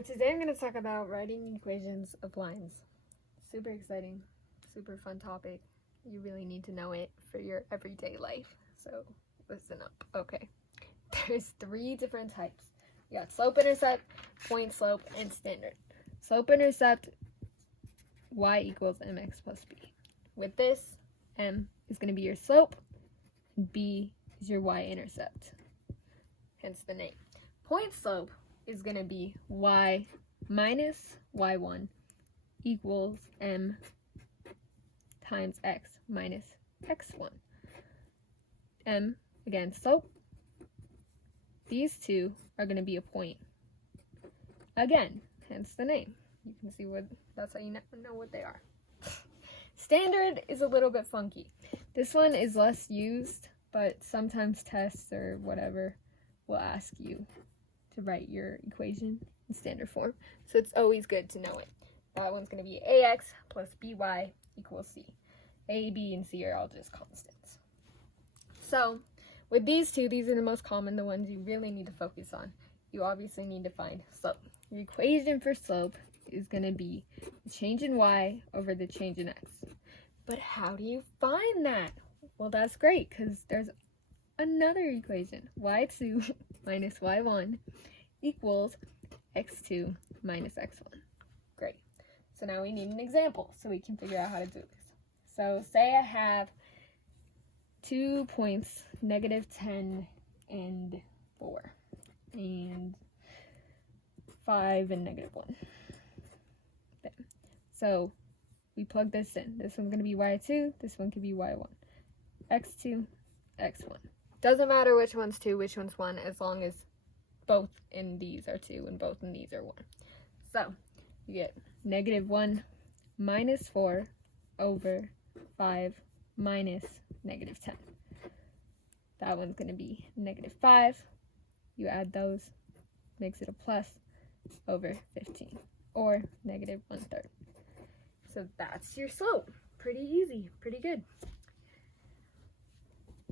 So today I'm going to talk about writing equations of lines. Super exciting, super fun topic. You really need to know it for your everyday life. So listen up. Okay. There's 3 different types. You got slope-intercept, point slope, and standard. Slope-intercept, y equals mx plus b. With this, m is going to be your slope, and b is your y-intercept. Hence the name. Point slope is going to be y minus y1 equals m times x minus x1. M, again, slope. These two are going to be a point. Again, hence the name. You can see what, that's how you know what they are. Standard is a little bit funky. This one is less used, but sometimes tests or whatever will ask you to write your equation in standard form. So it's always good to know it. That one's going to be ax plus by equals c. A, b, and c are all just constants. So with these two, these are the most common, the ones you really need to focus on. You obviously need to find slope. Your equation for slope is going to be the change in y over the change in x. But how do you find that? Well, that's great because there's another equation. Y2 minus y1 equals x2 minus x1. Great. So now we need an example so we can figure out how to do this. So say I have 2 points, -10 and 4, and 5 and -1. Then. So we plug this in. This one's going to be y2, this one could be y1. x2, x1. Doesn't matter which one's 2, which one's 1, as long as both in these are 2 and both in these are 1. So you get -1 minus 4 over 5 minus -10. That one's going to be -5. You add those, makes it a plus over 15, or -1/3. So that's your slope. Pretty easy, pretty good.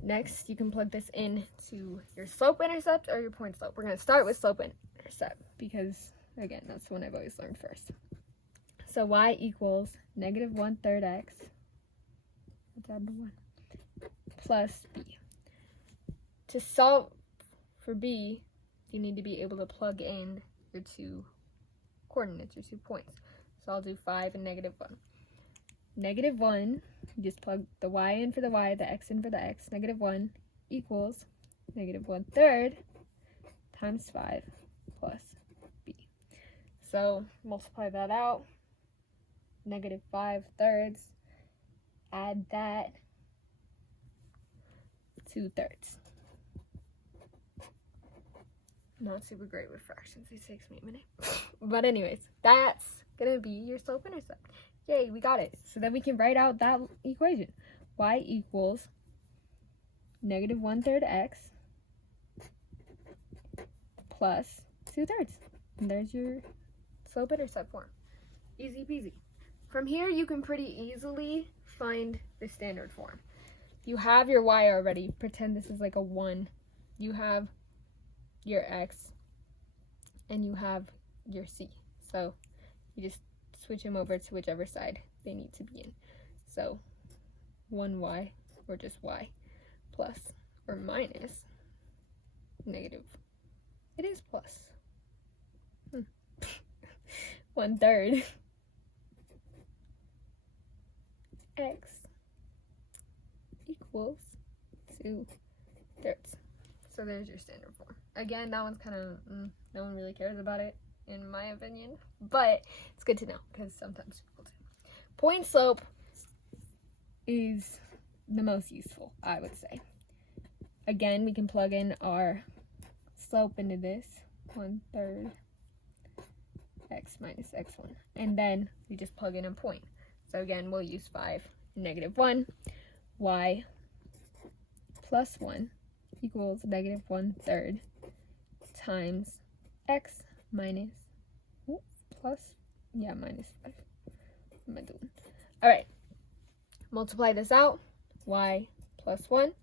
Next, you can plug this in to your slope-intercept or your point slope. We're going to start with slope-intercept because, again, that's the one I've always learned first. So y equals -1/3 x, let's add the 1, plus b. To solve for b, you need to be able to plug in your 2 coordinates, your 2 points. So I'll do 5 and -1. -1, you just plug the y in for the y, the x in for the x. -1 equals -1/3 times 5 plus b. So multiply that out. -5/3. Add that. 2/3. Not super great with fractions. It takes me a minute. But anyways, that's going to be your slope-intercept. Yay, we got it. So then we can write out that equation. Y equals -1/3 x plus 2/3. And there's your slope-intercept form. Easy peasy. From here, you can pretty easily find the standard form. You have your y already. Pretend this is like a 1. You have your x and you have your c. So you just switch them over to whichever side they need to be in. So 1y, or just y, plus or minus negative. It is plus. 1/3 x equals 2/3. So there's your standard form. Again, that one's kind of, no one really cares about it, in my opinion. But it's good to know, because sometimes people do. Point slope is the most useful, I would say. Again, we can plug in our slope into this. 1/3 x minus x1. And then we just plug in a point. So again, we'll use 5 and -1. Y plus 1 equals -1/3 times x minus, minus 5. What am I doing? All right, multiply this out. Y plus 1 equals -1/3 1/3 x. 1/3 x minus 5. What am I doing? All right, multiply this out. Y plus 1 equals -1/3 x. 1/3 x minus 5. What am I doing? All right, multiply this out. Y plus 1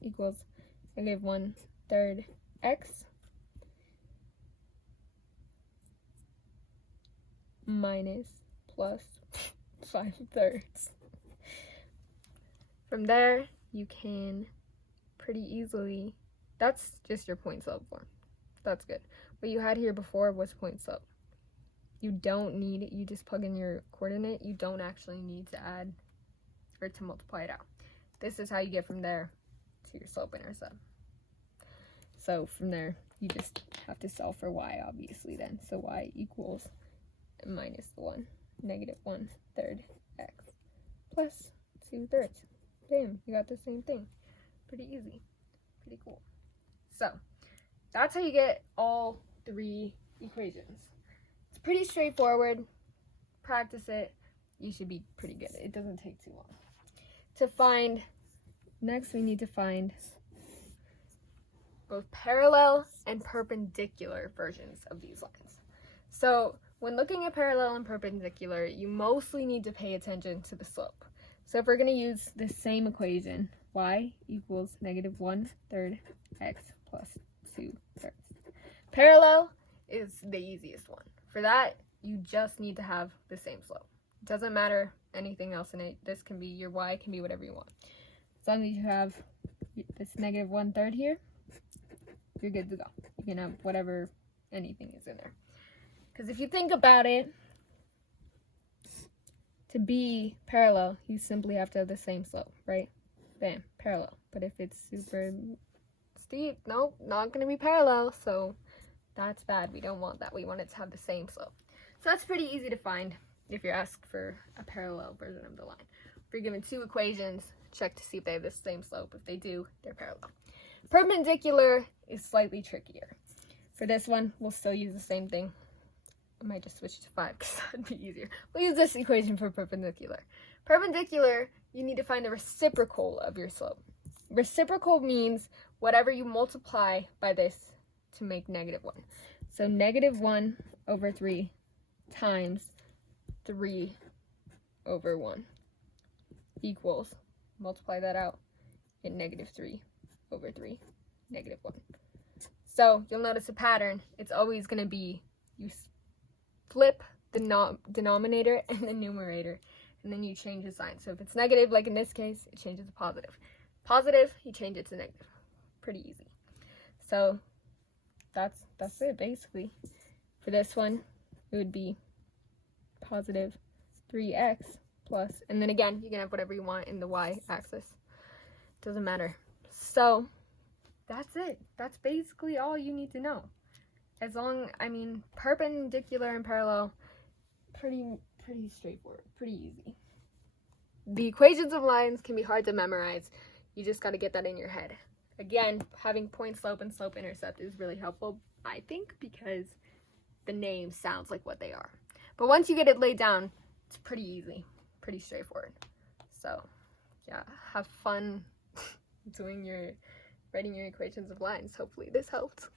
equals -1/3 x minus 5. 1/3 x minus 5. What am I doing? minus plus 5/3. From there, you can pretty easily, that's just your point slope form. That's good. What you had here before was point slope. You don't need, you just plug in your coordinate. You don't actually need to add or to multiply it out. This is how you get from there to your slope-intercept. So from there, you just have to solve for y, obviously, then. So y equals minus 1, negative 1/3 x plus 2/3. Bam, you got the same thing. Pretty easy. Pretty cool. So that's how you get all 3 equations. It's pretty straightforward. Practice it. You should be pretty good. It doesn't take too long. To find, next we need to find both parallel and perpendicular versions of these lines. So when looking at parallel and perpendicular, you mostly need to pay attention to the slope. So if we're going to use the same equation, y equals negative 1/3 x plus 2/3. Parallel is the easiest one. For that, you just need to have the same slope. It doesn't matter anything else in it. This can be, your y can be whatever you want. As long as you have this negative 1/3 here, you're good to go. You can have whatever, anything is in there. Because if you think about it, to be parallel, you simply have to have the same slope, right? Bam, parallel. But if it's super steep, nope, not going to be parallel. So that's bad. We don't want that. We want it to have the same slope. So that's pretty easy to find if you're asked for a parallel version of the line. If you're given 2 equations, check to see if they have the same slope. If they do, they're parallel. Perpendicular is slightly trickier. For this one, we'll still use the same thing. I might just switch to 5 because that'd be easier. We'll use this equation for perpendicular. Perpendicular, you need to find the reciprocal of your slope. Reciprocal means whatever you multiply by this to make negative 1. So negative 1/3 times 3/1 equals, multiply that out, get negative 3/3, negative 1. So you'll notice a pattern. It's always going to be, you flip the denominator and the numerator, and then you change the sign. So if it's negative, like in this case, it changes to positive. Positive, you change it to negative. Pretty easy. So that's it, basically. For this one, it would be positive 3x plus, and then again, you can have whatever you want in the y-axis. Doesn't matter. So that's it. That's basically all you need to know. Perpendicular and parallel, pretty straightforward, pretty easy. The equations of lines can be hard to memorize. You just got to get that in your head. Again, having point slope and slope intercept is really helpful, I think, because the name sounds like what they are. But once you get it laid down, it's pretty easy, pretty straightforward. So yeah, have fun writing your equations of lines. Hopefully this helped.